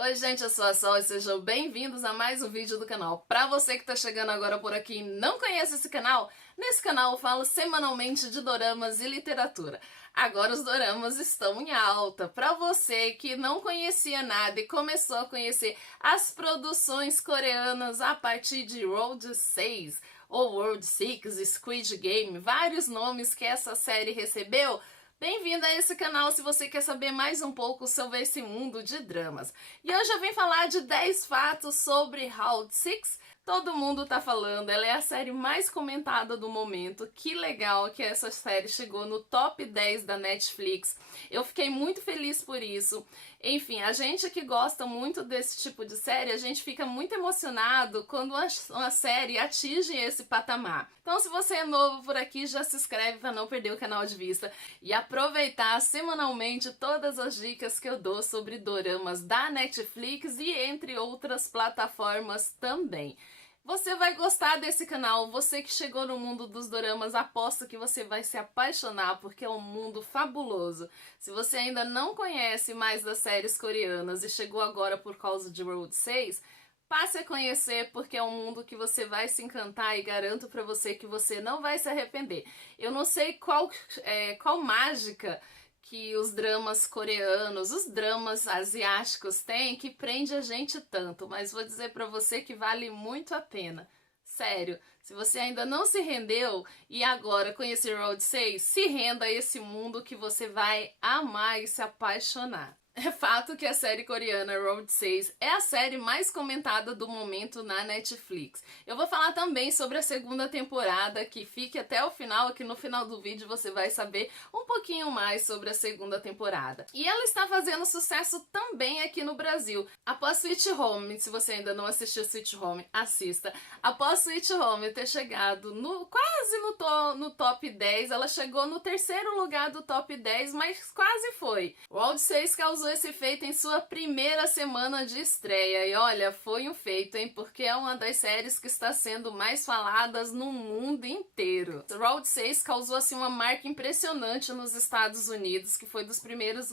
Oi gente, eu sou a Sol e sejam bem-vindos a mais um vídeo do canal. Pra você que tá chegando agora por aqui e não conhece esse canal, nesse canal eu falo semanalmente de doramas e literatura. Agora os doramas estão em alta. Pra você que não conhecia nada e começou a conhecer as produções coreanas a partir de Round 6 ou World 6, Squid Game, vários nomes que essa série recebeu, bem-vindo a esse canal se você quer saber mais um pouco sobre esse mundo de dramas. E hoje eu vim falar de 10 fatos sobre Round 6. Todo mundo tá falando, ela é a série mais comentada do momento. Que legal que essa série chegou no top 10 da Netflix. Eu fiquei muito feliz por isso. Enfim, a gente que gosta muito desse tipo de série, a gente fica muito emocionado quando uma série atinge esse patamar. Então, se você é novo por aqui, já se inscreve para não perder o canal de vista e aproveitar semanalmente todas as dicas que eu dou sobre doramas da Netflix e entre outras plataformas também. Você vai gostar desse canal, você que chegou no mundo dos doramas, aposto que você vai se apaixonar porque é um mundo fabuloso. Se você ainda não conhece mais das séries coreanas e chegou agora por causa de Round 6, passe a conhecer porque é um mundo que você vai se encantar e garanto pra você que você não vai se arrepender. Eu não sei qual mágica que os dramas coreanos, os dramas asiáticos têm que prende a gente tanto, mas vou dizer pra você que vale muito a pena. Sério, se você ainda não se rendeu e agora conhecer Round 6, se renda a esse mundo que você vai amar e se apaixonar. É fato que a série coreana Round 6 é a série mais comentada do momento na Netflix. Eu vou falar também sobre a segunda temporada, que fique até o final, que no final do vídeo você vai saber um pouquinho mais sobre a segunda temporada. E ela está fazendo sucesso também aqui no Brasil. Após Sweet Home, se você ainda não assistiu Sweet Home, assista. Após Sweet Home ter chegado quase no top 10, ela chegou no terceiro lugar do top 10, mas quase foi. Round 6 causou esse feito em sua primeira semana de estreia. E olha, foi um feito, hein? Porque é uma das séries que está sendo mais faladas no mundo inteiro. Round 6 causou assim uma marca impressionante nos Estados Unidos, que foi dos primeiros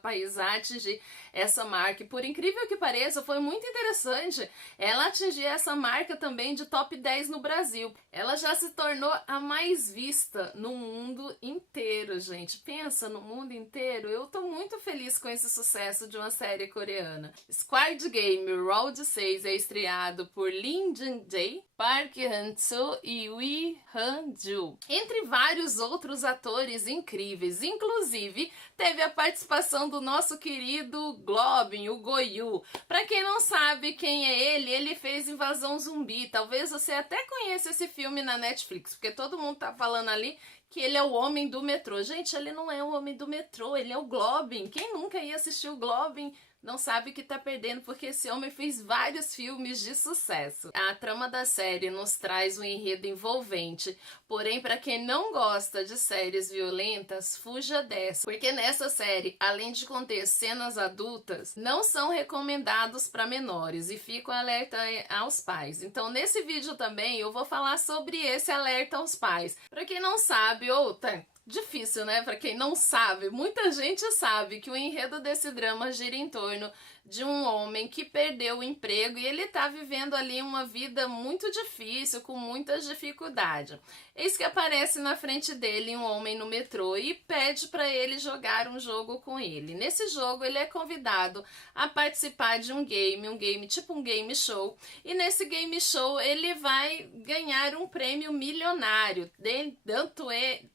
países a atingir essa marca. E por incrível que pareça, foi muito interessante ela atingir essa marca também de top 10 no Brasil. Ela já se tornou a mais vista no mundo inteiro, gente. Pensa, no mundo inteiro. Eu tô muito feliz com esse sucesso de uma série coreana. Squid Game Round 6 é estreado por Lee Jung-jae, Park Han-soo e Lee Han-joo, entre vários outros atores incríveis. Inclusive, teve a participação do nosso querido Globin, o Goyu. Pra quem não sabe quem é ele fez Invasão Zumbi. Talvez você até conheça esse filme na Netflix, porque todo mundo tá falando ali que ele é o homem do metrô. Gente, ele não é o homem do metrô, ele é o Globin. Quem nunca ia assistir o Globin não sabe que tá perdendo, porque esse homem fez vários filmes de sucesso. A trama da série nos traz um enredo envolvente, porém para quem não gosta de séries violentas, fuja dessa, porque nessa série, além de conter cenas adultas, não são recomendados para menores e fica um alerta aos pais. Então nesse vídeo também eu vou falar sobre esse alerta aos pais. Para quem não sabe, ou tá difícil, né? Pra quem não sabe, muita gente sabe que o enredo desse drama gira em torno de um homem que perdeu o emprego e ele tá vivendo ali uma vida muito difícil, com muitas dificuldades. Eis que aparece na frente dele um homem no metrô e pede para ele jogar um jogo com ele. Nesse jogo ele é convidado a participar de um game tipo um game show, e nesse game show ele vai ganhar um prêmio milionário,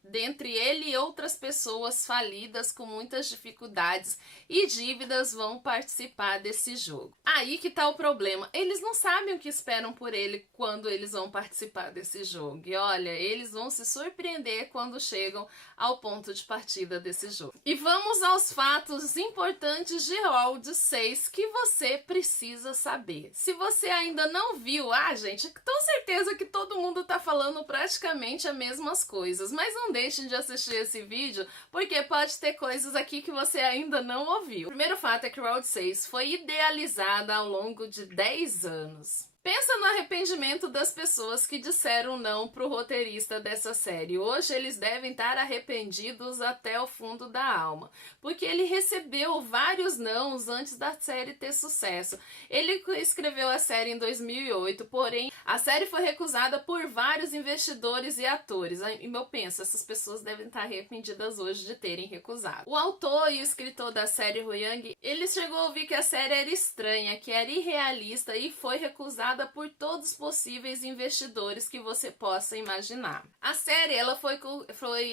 dentre ele e outras pessoas falidas com muitas dificuldades e dívidas vão participar desse jogo. Aí que tá o problema, eles não sabem o que esperam por ele quando eles vão participar desse jogo. E olha, eles vão se surpreender quando chegam ao ponto de partida desse jogo. E vamos aos fatos importantes de Round 6 que você precisa saber. Se você ainda não viu, gente, tenho certeza que todo mundo tá falando praticamente as mesmas coisas, mas não deixem de assistir esse vídeo, porque pode ter coisas aqui que você ainda não ouviu. O primeiro fato é que Round 6 foi idealizada ao longo de 10 anos. Pensa no arrependimento das pessoas que disseram não pro roteirista dessa série. Hoje eles devem estar arrependidos até o fundo da alma, porque ele recebeu vários nãos antes da série ter sucesso. Ele escreveu a série em 2008, porém a série foi recusada por vários investidores e atores. E eu penso, essas pessoas devem estar arrependidas hoje de terem recusado. O autor e o escritor da série, Ro Yang, ele chegou a ouvir que a série era estranha, que era irrealista e foi recusada por todos os possíveis investidores que você possa imaginar. A série,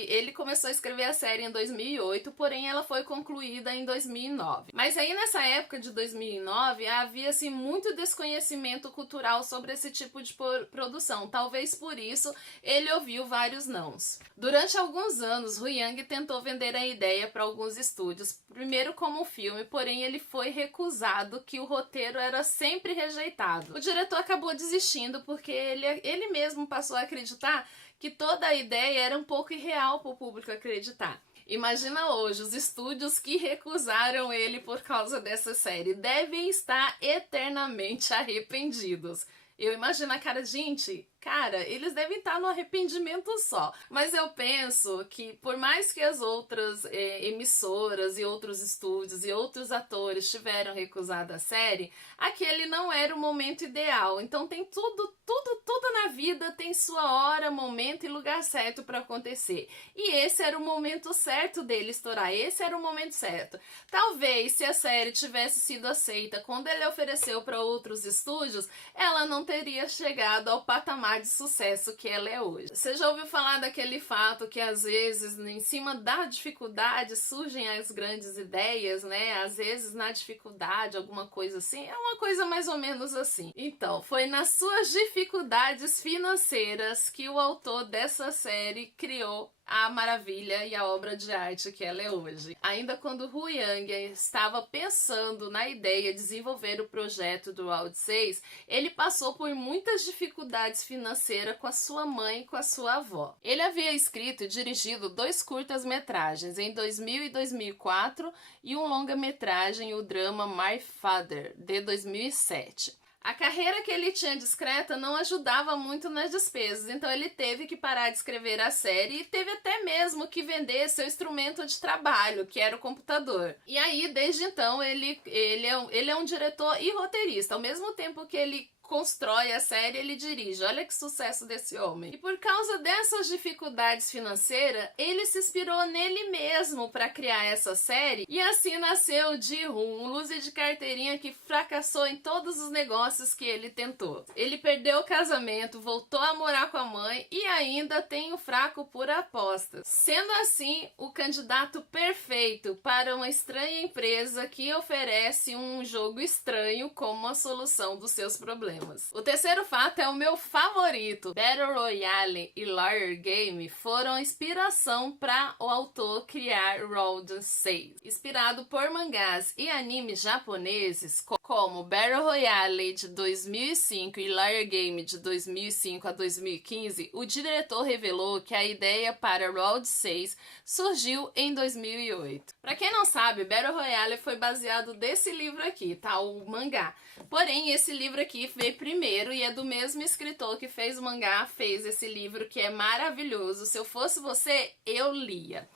ele começou a escrever a série em 2008, porém ela foi concluída em 2009. Mas aí nessa época de 2009 havia assim muito desconhecimento cultural sobre esse tipo de produção. Talvez por isso ele ouviu vários nãos. Durante alguns anos, Ro Yang tentou vender a ideia para alguns estúdios, primeiro como filme, porém ele foi recusado, que o roteiro era sempre rejeitado. O diretor acabou desistindo porque ele mesmo passou a acreditar que toda a ideia era um pouco irreal para o público acreditar. Imagina hoje, os estúdios que recusaram ele por causa dessa série devem estar eternamente arrependidos. Eu imagino a cara, gente, eles devem estar no arrependimento só. Mas eu penso que por mais que as outras emissoras e outros estúdios e outros atores tiveram recusado a série, aquele não era o momento ideal. Então tem tudo na vida tem sua hora, momento e lugar certo para acontecer. E esse era o momento certo dele estourar, esse era o momento certo. Talvez se a série tivesse sido aceita quando ele ofereceu para outros estúdios, ela não teria chegado ao patamar de sucesso que ela é hoje. Você já ouviu falar daquele fato que às vezes em cima da dificuldade surgem as grandes ideias, né? Às vezes na dificuldade, alguma coisa assim, é uma coisa mais ou menos assim. Então, foi nas suas dificuldades financeiras que o autor dessa série criou a maravilha e a obra de arte que ela é hoje. Ainda quando Ro Yang estava pensando na ideia de desenvolver o projeto do Round 6, ele passou por muitas dificuldades financeiras com a sua mãe e com a sua avó. Ele havia escrito e dirigido 2 curtas-metragens em 2000 e 2004 e um longa-metragem, o drama My Father, de 2007. A carreira que ele tinha discreta não ajudava muito nas despesas, então ele teve que parar de escrever a série e teve até mesmo que vender seu instrumento de trabalho, que era o computador. E aí, desde então, ele é um diretor e roteirista. Ao mesmo tempo que ele constrói a série, ele dirige. Olha que sucesso desse homem. E por causa dessas dificuldades financeiras, ele se inspirou nele mesmo para criar essa série e assim nasceu Ji-hoon, um loser de carteirinha que fracassou em todos os negócios que ele tentou. Ele perdeu o casamento, voltou a morar com a mãe e ainda tem um fraco por apostas. Sendo assim, o candidato perfeito para uma estranha empresa que oferece um jogo estranho como a solução dos seus problemas. O terceiro fato é o meu favorito. Battle Royale e Lawyer Game foram inspiração para o autor criar Round 6. Inspirado por mangás e animes japoneses como Battle Royale de 2005 e Lawyer Game de 2005 a 2015, o diretor revelou que a ideia para Round 6 surgiu em 2008. Para quem não sabe, Battle Royale foi baseado nesse livro aqui, tá? O mangá. Porém, esse livro aqui veio primeiro e é do mesmo escritor que fez o mangá, fez esse livro que é maravilhoso. Se eu fosse você, eu lia.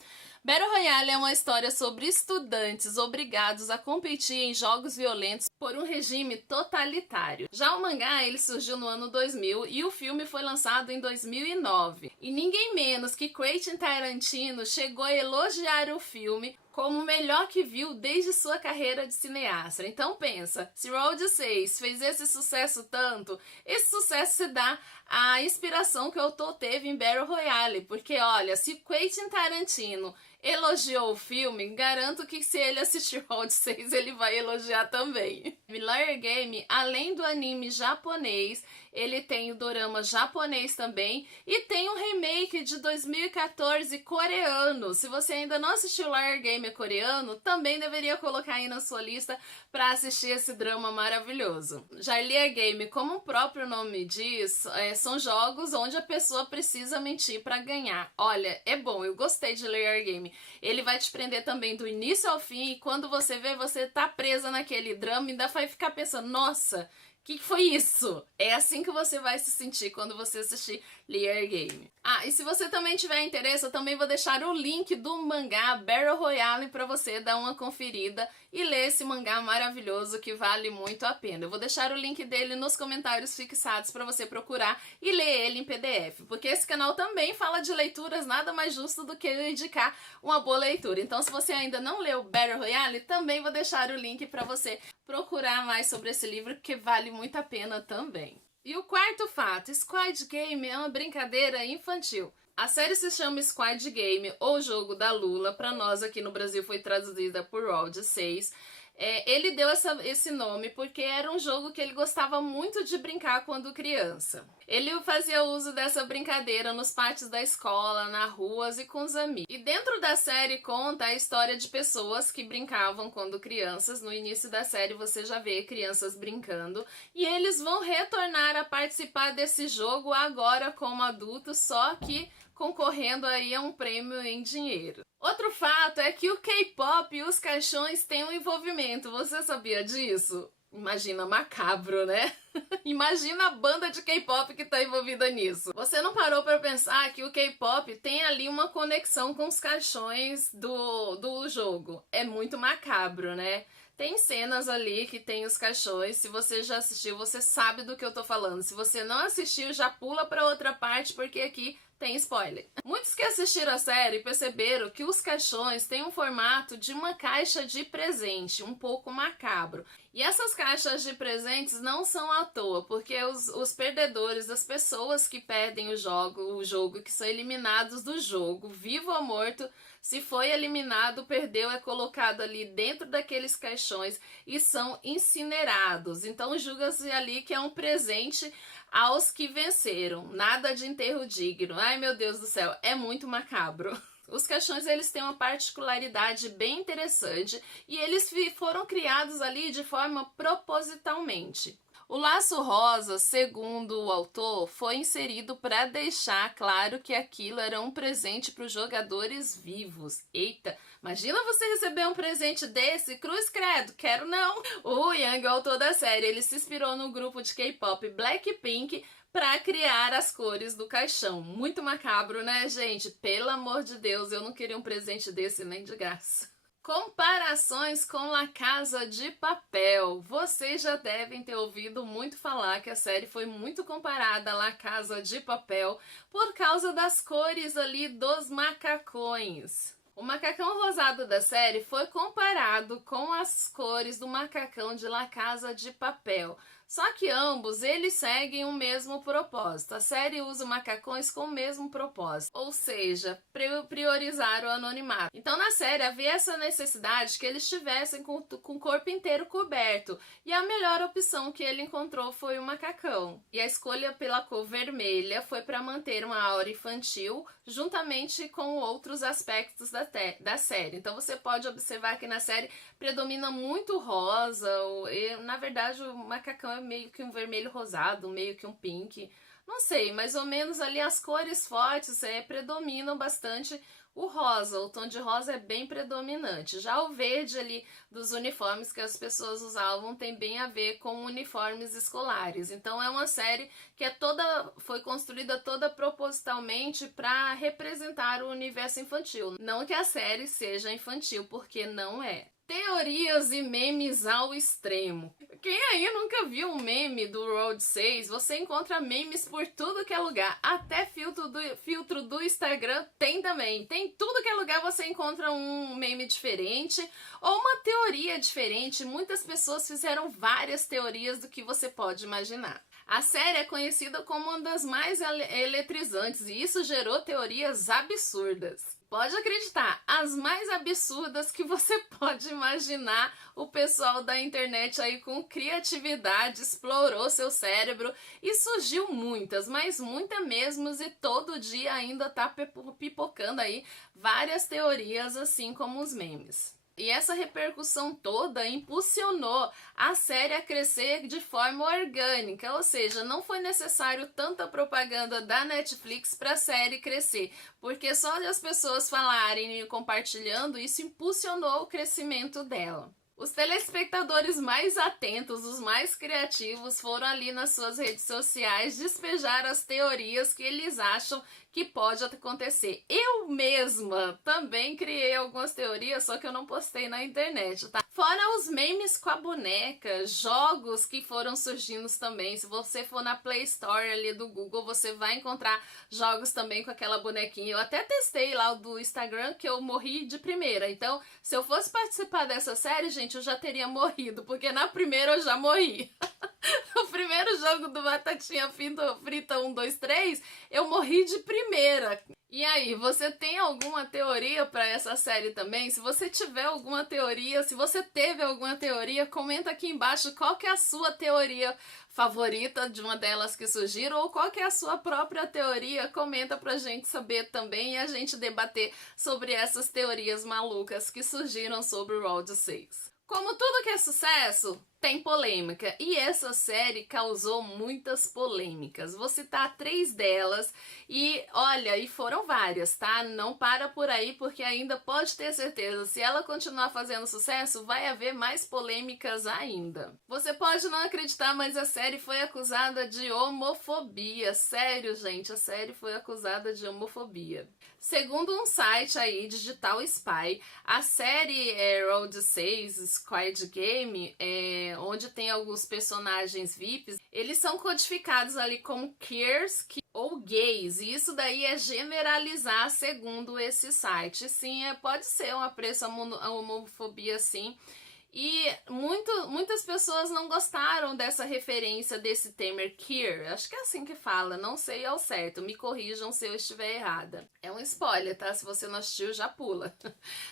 Battle Royale é uma história sobre estudantes obrigados a competir em jogos violentos por um regime totalitário. Já o mangá, ele surgiu no ano 2000 e o filme foi lançado em 2009. E ninguém menos que Quentin Tarantino chegou a elogiar o filme como o melhor que viu desde sua carreira de cineasta. Então pensa, se Round 6 fez esse sucesso tanto, esse sucesso se dá à inspiração que o autor teve em Battle Royale, porque olha, se Quentin Tarantino elogiou o filme, garanto que se ele assistir Round 6, ele vai elogiar também. Lawyer Game, além do anime japonês, ele tem o dorama japonês também e tem um remake de 2014 coreano. Se você ainda não assistiu Lawyer Game coreano, também deveria colocar aí na sua lista para assistir esse drama maravilhoso. Já Lawyer Game, como o próprio nome diz, são jogos onde a pessoa precisa mentir para ganhar. Olha, é bom, eu gostei de Lawyer Game. Ele vai te prender também do início ao fim e quando você vê, você tá presa naquele drama e ainda vai ficar pensando, nossa, Que foi isso? É assim que você vai se sentir quando você assistir Liar Game. Ah, e se você também tiver interesse, eu também vou deixar o link do mangá Battle Royale para você dar uma conferida e ler esse mangá maravilhoso que vale muito a pena. Eu vou deixar o link dele nos comentários fixados para você procurar e ler ele em PDF, porque esse canal também fala de leituras, nada mais justo do que eu indicar uma boa leitura. Então, se você ainda não leu Battle Royale, também vou deixar o link para você procurar mais sobre esse livro, que vale muito a pena também. E o quarto fato, Squid Game é uma brincadeira infantil. A série se chama Squid Game, ou Jogo da Lula, para nós aqui no Brasil foi traduzida por Round 6. Ele deu esse nome porque era um jogo que ele gostava muito de brincar quando criança. Ele fazia uso dessa brincadeira nos pátios da escola, nas ruas e com os amigos. E dentro da série conta a história de pessoas que brincavam quando crianças. No início da série você já vê crianças brincando. E eles vão retornar a participar desse jogo agora como adultos, só que concorrendo aí a um prêmio em dinheiro. Outro fato é que o K-pop e os caixões têm um envolvimento. Você sabia disso? Imagina, macabro, né? Imagina a banda de K-pop que tá envolvida nisso. Você não parou pra pensar que o K-pop tem ali uma conexão com os caixões do jogo? É muito macabro, né? Tem cenas ali que tem os caixões. Se você já assistiu, você sabe do que eu tô falando. Se você não assistiu, já pula pra outra parte, porque aqui tem spoiler. Muitos que assistiram a série perceberam que os caixões têm um formato de uma caixa de presente, um pouco macabro. E essas caixas de presentes não são à toa, porque os perdedores, as pessoas que perdem o jogo, que são eliminados do jogo, vivo ou morto, se foi eliminado, perdeu, é colocado ali dentro daqueles caixões e são incinerados. Então julga-se ali que é um presente aos que venceram. Nada de enterro digno. Ai, meu Deus do céu, é muito macabro. Os caixões, eles têm uma particularidade bem interessante e eles foram criados ali de forma propositalmente. O laço rosa, segundo o autor, foi inserido para deixar claro que aquilo era um presente para os jogadores vivos. Eita, imagina você receber um presente desse? Cruz credo, quero não. O Yang, o autor da série, ele se inspirou no grupo de K-pop Blackpink para criar as cores do caixão. Muito macabro, né, gente? Pelo amor de Deus, eu não queria um presente desse nem de graça. Comparações com La Casa de Papel. Vocês já devem ter ouvido muito falar que a série foi muito comparada a La Casa de Papel por causa das cores ali dos macacões. O macacão rosado da série foi comparado com as cores do macacão de La Casa de Papel. Só que ambos, eles seguem o mesmo propósito. A série usa macacões com o mesmo propósito, ou seja, priorizar o anonimato. Então na série havia essa necessidade que eles estivessem com o corpo inteiro coberto, e a melhor opção que ele encontrou foi o macacão. E a escolha pela cor vermelha foi para manter uma aura infantil, juntamente com outros aspectos da série. Então você pode observar que na série predomina muito rosa, e na verdade o macacão é meio que um vermelho rosado, meio que um pink, não sei, mais ou menos ali as cores fortes predominam bastante o rosa, o tom de rosa é bem predominante. Já o verde ali dos uniformes que as pessoas usavam tem bem a ver com uniformes escolares. Então é uma série que foi construída toda propositalmente para representar o universo infantil. Não que a série seja infantil, porque não é. Teorias e memes ao extremo. Quem aí nunca viu um meme do Road 6? Você encontra memes por tudo que é lugar. Até filtro do Instagram tem também. Tem tudo que é lugar, você encontra um meme diferente ou uma teoria diferente. Muitas pessoas fizeram várias teorias do que você pode imaginar. A série é conhecida como uma das mais eletrizantes e isso gerou teorias absurdas. Pode acreditar, as mais absurdas que você pode imaginar. O pessoal da internet aí com criatividade explorou seu cérebro e surgiu muitas, mas muitas mesmo, e todo dia ainda tá pipocando aí várias teorias, assim como os memes. E essa repercussão toda impulsionou a série a crescer de forma orgânica, ou seja, não foi necessário tanta propaganda da Netflix para a série crescer, porque só de as pessoas falarem e compartilhando, isso impulsionou o crescimento dela. Os telespectadores mais atentos, os mais criativos, foram ali nas suas redes sociais despejar as teorias que eles acham que pode acontecer. Eu mesma também criei algumas teorias, só que eu não postei na internet, tá? Fora os memes com a boneca, jogos que foram surgindo também. Se você for na Play Store ali do Google, você vai encontrar jogos também com aquela bonequinha. Eu até testei lá o do Instagram, que eu morri de primeira. Então, se eu fosse participar dessa série, gente, eu já teria morrido, porque na primeira eu já morri. O primeiro jogo do Batatinha Frita 1, 2, 3, eu morri de primeira. E aí, você tem alguma teoria para essa série também? Se você tiver alguma teoria, se você teve alguma teoria, comenta aqui embaixo qual que é a sua teoria favorita de uma delas que surgiram, ou qual que é a sua própria teoria, comenta pra gente saber também e a gente debater sobre essas teorias malucas que surgiram sobre o Round 6. Como tudo que é sucesso, tem polêmica, e essa série causou muitas polêmicas. Vou citar 3 delas e olha, e foram várias, tá? Não para por aí, porque ainda pode ter certeza, se ela continuar fazendo sucesso, vai haver mais polêmicas ainda. Você pode não acreditar, mas a série foi acusada de homofobia. Sério, gente, a série foi acusada de homofobia. Segundo um site aí, Digital Spy, a série Round 6, Squid Game, onde tem alguns personagens VIPs, eles são codificados ali como queers ou gays, e isso daí é generalizar segundo esse site. Sim, pode ser uma pressa a homofobia, sim. E muitas pessoas não gostaram dessa referência desse termo queer. Acho que é assim que fala, não sei ao certo. Me corrijam se eu estiver errada. É um spoiler, tá? Se você não assistiu, já pula.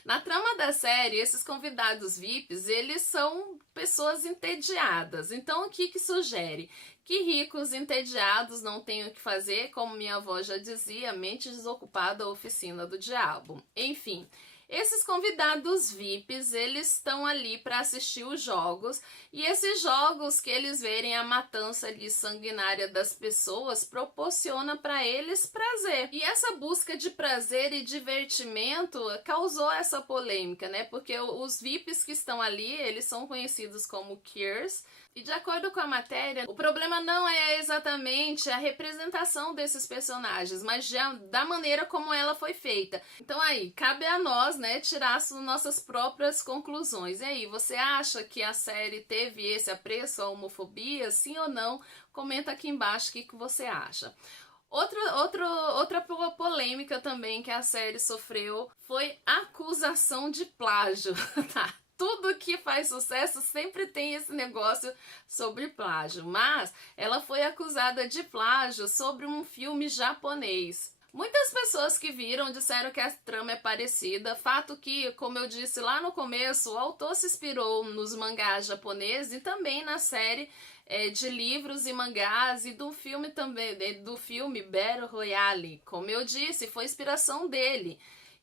Na trama da série, esses convidados VIPs, eles são pessoas entediadas. Então, o que sugere? Que ricos entediados não tenham o que fazer, como minha avó já dizia, mente desocupada, oficina do diabo. Enfim, esses convidados VIPs, eles estão ali para assistir os jogos, e esses jogos que eles verem a matança ali sanguinária das pessoas proporciona para eles prazer. E essa busca de prazer e divertimento causou essa polêmica, né? Porque os VIPs que estão ali, eles são conhecidos como queers. E de acordo com a matéria, o problema não é exatamente a representação desses personagens, mas já da maneira como ela foi feita. Então aí, cabe a nós, né, tirar as nossas próprias conclusões. E aí, você acha que a série teve esse apreço à homofobia, sim ou não? Comenta aqui embaixo o que você acha. Outra polêmica também que a série sofreu foi acusação de plágio, tá? Tudo que faz sucesso sempre tem esse negócio sobre plágio, mas ela foi acusada de plágio sobre um filme japonês. Muitas pessoas que viram disseram que a trama é parecida, fato que, como eu disse lá no começo, o autor se inspirou nos mangás japoneses e também na série de livros e mangás e do filme também, do filme Battle Royale. Como eu disse, foi inspiração dele.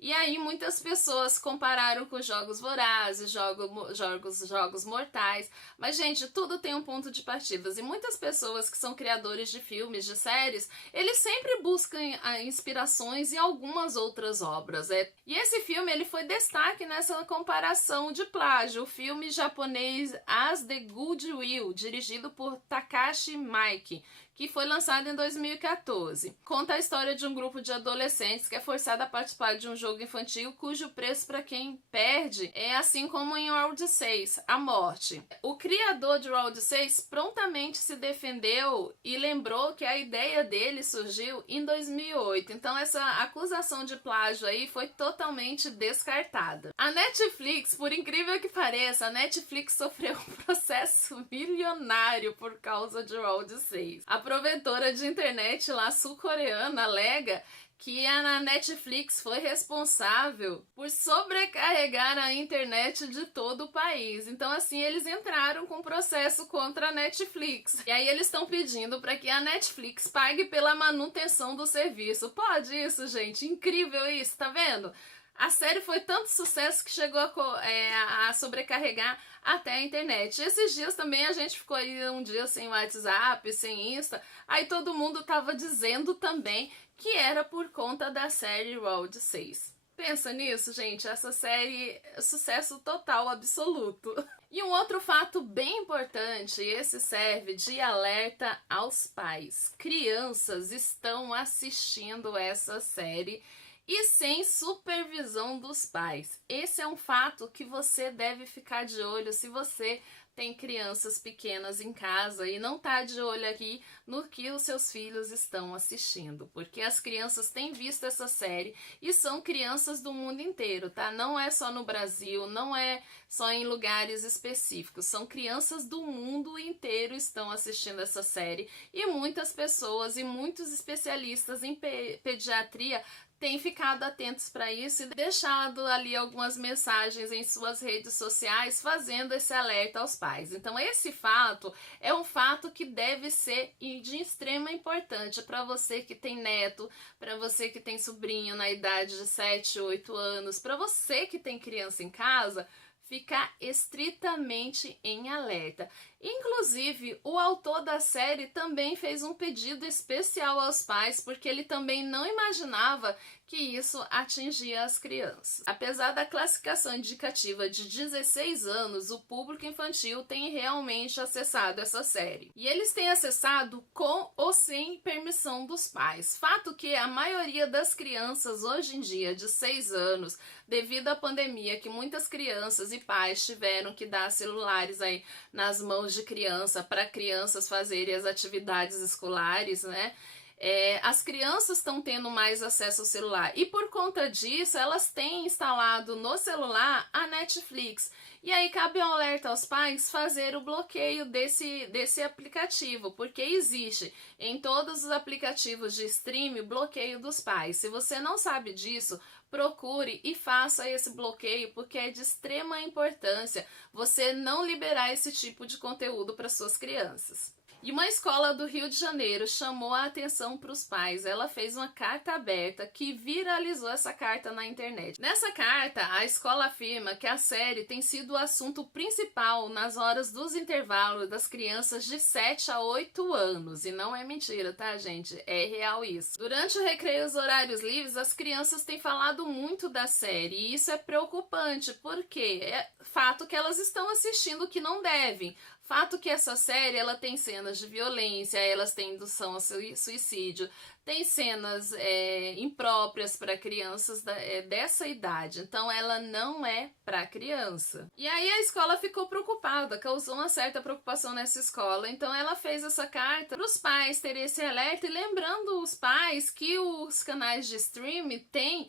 E aí muitas pessoas compararam com jogos vorazes, jogos mortais. Mas, gente, tudo tem um ponto de partida. E muitas pessoas que são criadores de filmes, de séries, eles sempre buscam inspirações em algumas outras obras. E esse filme ele foi destaque nessa comparação de plágio. O filme japonês As the Good Will, dirigido por Takashi Miike, que foi lançado em 2014. Conta a história de um grupo de adolescentes que é forçado a participar de um jogo infantil cujo preço para quem perde é assim como em Round 6, a morte. O criador de Round 6 prontamente se defendeu e lembrou que a ideia dele surgiu em 2008. Então essa acusação de plágio aí foi totalmente descartada. A Netflix, por incrível que pareça, a Netflix sofreu um processo milionário por causa de Round 6. A provedora de internet lá sul-coreana alega que a Netflix foi responsável por sobrecarregar a internet de todo o país. Então, assim, eles entraram com processo contra a Netflix. E aí eles estão pedindo para que a Netflix pague pela manutenção do serviço. Pode isso, gente? Incrível isso, tá vendo? A série foi tanto sucesso que chegou a sobrecarregar até a internet. Esses dias também a gente ficou aí um dia sem WhatsApp, sem Insta. Aí todo mundo tava dizendo também que era por conta da série Round 6. Pensa nisso, gente, essa série é sucesso total, absoluto. E um outro fato bem importante, esse serve de alerta aos pais. Crianças estão assistindo essa série e sem supervisão dos pais. Esse é um fato que você deve ficar de olho se você tem crianças pequenas em casa e não tá de olho aqui no que os seus filhos estão assistindo, porque as crianças têm visto essa série e são crianças do mundo inteiro, tá? Não é só no Brasil, não é só em lugares específicos, são crianças do mundo inteiro estão assistindo essa série e muitas pessoas e muitos especialistas em pediatria têm ficado atentos para isso e deixado ali algumas mensagens em suas redes sociais fazendo esse alerta aos pais. Então esse fato é um fato que deve ser de extrema importância para você que tem neto, para você que tem sobrinho na idade de 7, 8 anos, para você que tem criança em casa, ficar estritamente em alerta. Inclusive, o autor da série também fez um pedido especial aos pais, porque ele também não imaginava que isso atingia as crianças. Apesar da classificação indicativa de 16 anos, o público infantil tem realmente acessado essa série. E eles têm acessado com ou sem permissão dos pais. Fato que a maioria das crianças hoje em dia de 6 anos, devido à pandemia, que muitas crianças e pais tiveram que dar celulares aí nas mãos de criança para crianças fazerem as atividades escolares, né? As crianças estão tendo mais acesso ao celular e por conta disso elas têm instalado no celular a Netflix. E aí cabe um alerta aos pais fazer o bloqueio desse aplicativo, porque existe em todos os aplicativos de streaming bloqueio dos pais. Se você não sabe disso, procure e faça esse bloqueio, porque é de extrema importância você não liberar esse tipo de conteúdo para suas crianças. E uma escola do Rio de Janeiro chamou a atenção para os pais. Ela fez uma carta aberta que viralizou essa carta na internet. Nessa carta, a escola afirma que a série tem sido o assunto principal nas horas dos intervalos das crianças de 7 a 8 anos. E não é mentira, tá, gente? É real isso. Durante o recreio e os horários livres, as crianças têm falado muito da série. E isso é preocupante, porque é fato que elas estão assistindo o que não devem. Fato que essa série ela tem cenas de violência, elas têm indução ao suicídio, tem cenas impróprias para crianças dessa idade, então ela não é para criança. E aí a escola ficou preocupada, causou uma certa preocupação nessa escola, então ela fez essa carta para os pais terem esse alerta e lembrando os pais que os canais de streaming têm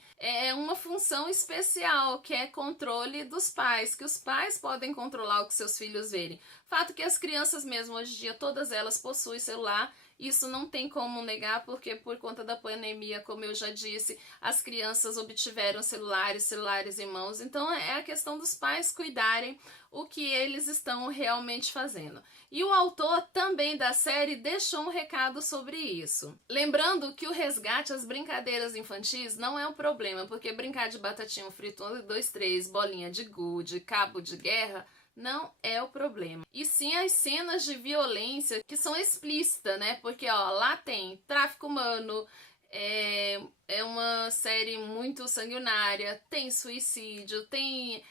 uma função especial, que é controle dos pais, que os pais podem controlar o que seus filhos verem. Fato que as crianças mesmo hoje em dia, todas elas possuem celular, isso não tem como negar, porque por conta da pandemia, como eu já disse, as crianças obtiveram celulares em mãos, então é a questão dos pais cuidarem o que eles estão realmente fazendo. E o autor também da série deixou um recado sobre isso. Lembrando que o resgate às brincadeiras infantis não é um problema, porque brincar de batatinha frita 1, 2, 3, bolinha de gude, cabo de guerra, não é o problema. E sim as cenas de violência que são explícitas, né? Porque ó, lá tem tráfico humano, é uma série muito sanguinária, tem suicídio, tem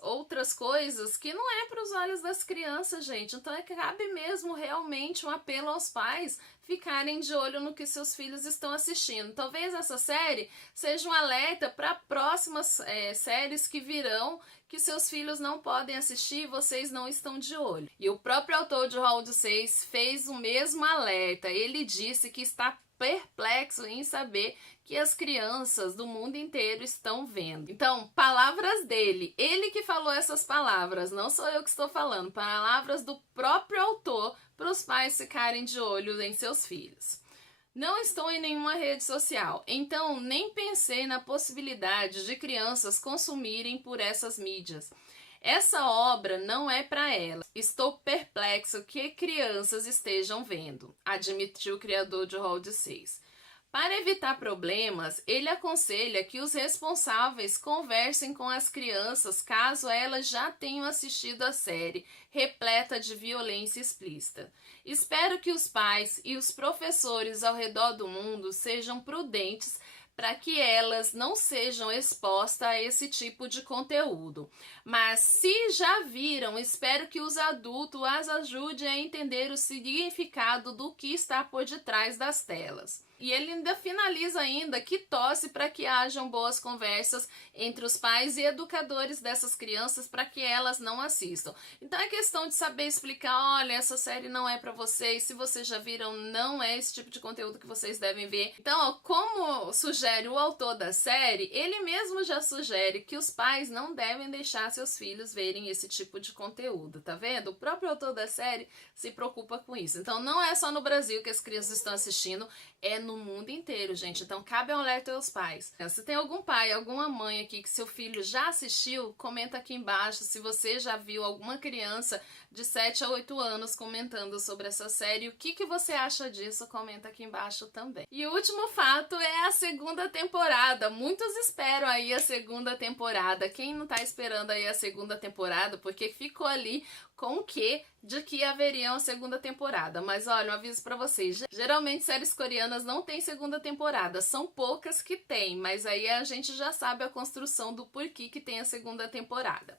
outras coisas que não é para os olhos das crianças, gente. Então cabe mesmo realmente um apelo aos pais ficarem de olho no que seus filhos estão assistindo. Talvez essa série seja um alerta para próximas séries que virão, que seus filhos não podem assistir e vocês não estão de olho. E o próprio autor de Round 6 fez o mesmo alerta. Ele disse que está perplexo em saber que as crianças do mundo inteiro estão vendo. Então, palavras dele, ele que falou essas palavras, não sou eu que estou falando, palavras do próprio autor para os pais ficarem de olho em seus filhos. Não estou em nenhuma rede social, então nem pensei na possibilidade de crianças consumirem por essas mídias. Essa obra não é para ela. Estou perplexo que crianças estejam vendo, admitiu o criador de Round 6. Para evitar problemas, ele aconselha que os responsáveis conversem com as crianças caso elas já tenham assistido a série, repleta de violência explícita. Espero que os pais e os professores ao redor do mundo sejam prudentes, para que elas não sejam expostas a esse tipo de conteúdo. Mas se já viram, espero que os adultos as ajudem a entender o significado do que está por detrás das telas. E ele ainda finaliza ainda que torce para que hajam boas conversas entre os pais e educadores dessas crianças para que elas não assistam. Então é questão de saber explicar, olha, essa série não é para vocês, se vocês já viram, não é esse tipo de conteúdo que vocês devem ver. Então, ó, como sugere o autor da série, ele mesmo já sugere que os pais não devem deixar seus filhos verem esse tipo de conteúdo, tá vendo? O próprio autor da série se preocupa com isso. Então não é só no Brasil que as crianças estão assistindo, é no mundo inteiro, gente. Então cabe um alerta aos pais. Se tem algum pai, alguma mãe aqui que seu filho já assistiu, comenta aqui embaixo se você já viu alguma criança de 7 a 8 anos comentando sobre essa série. O que você acha disso? Comenta aqui embaixo também. E o último fato é a segunda temporada. Muitos esperam aí a segunda temporada. Quem não tá esperando aí a segunda temporada, porque ficou ali com o quê? De que haveria uma segunda temporada. Mas olha, um aviso pra vocês. Geralmente séries coreanas não tem segunda temporada. São poucas que tem, mas aí a gente já sabe a construção do porquê que tem a segunda temporada.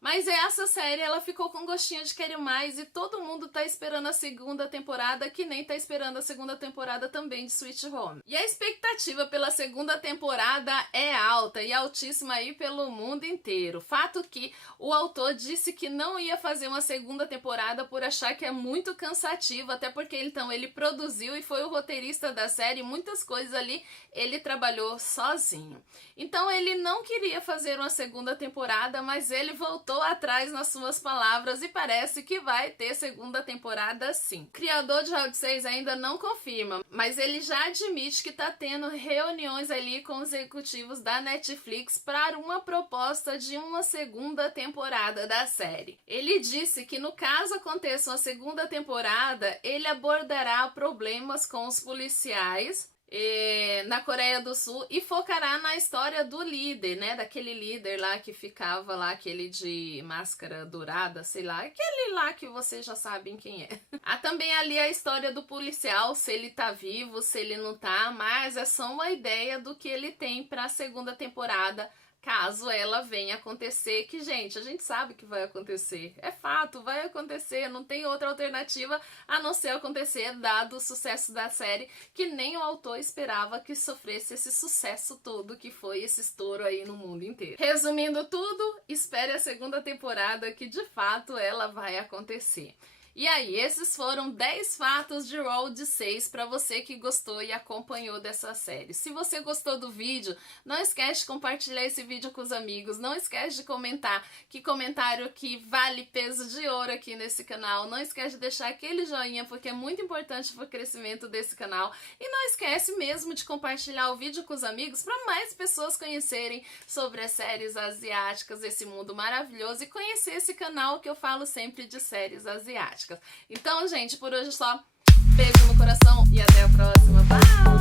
Mas essa série, ela ficou com gostinho de querer mais e todo mundo tá esperando a segunda temporada, que nem tá esperando a segunda temporada também de Sweet Home. E a expectativa pela segunda temporada é alta e altíssima aí pelo mundo inteiro. Fato que o autor disse que não ia fazer uma segunda temporada por achar que é muito cansativo, até porque então ele produziu e foi o roteirista da série, muitas coisas ali ele trabalhou sozinho. Então ele não queria fazer uma segunda temporada, mas ele voltou atrás nas suas palavras e parece que vai ter segunda temporada sim. O criador de Round 6 ainda não confirma, mas ele já admite que tá tendo reuniões ali com os executivos da Netflix para uma proposta de uma segunda temporada da série. Ele disse que no caso aconteça uma segunda temporada, ele abordará problemas com os policiais na Coreia do Sul e focará na história do líder, né, daquele líder lá que ficava lá, aquele de máscara dourada, sei lá, aquele lá que vocês já sabem quem é. Há também ali a história do policial, se ele tá vivo, se ele não tá, mas é só uma ideia do que ele tem para a segunda temporada, caso ela venha acontecer, que, gente, a gente sabe que vai acontecer. É fato, vai acontecer, não tem outra alternativa a não ser acontecer, dado o sucesso da série, que nem o autor esperava que sofresse esse sucesso todo, que foi esse estouro aí no mundo inteiro. Resumindo tudo, espere a segunda temporada, que de fato ela vai acontecer. E aí, esses foram 10 fatos de Round 6 para você que gostou e acompanhou dessa série. Se você gostou do vídeo, não esquece de compartilhar esse vídeo com os amigos, não esquece de comentar, que comentário que vale peso de ouro aqui nesse canal. Não esquece de deixar aquele joinha, porque é muito importante para o crescimento desse canal. E não esquece mesmo de compartilhar o vídeo com os amigos para mais pessoas conhecerem sobre as séries asiáticas, esse mundo maravilhoso, e conhecer esse canal que eu falo sempre de séries asiáticas. Então, gente, por hoje é só. Beijo no coração e até a próxima. Bye!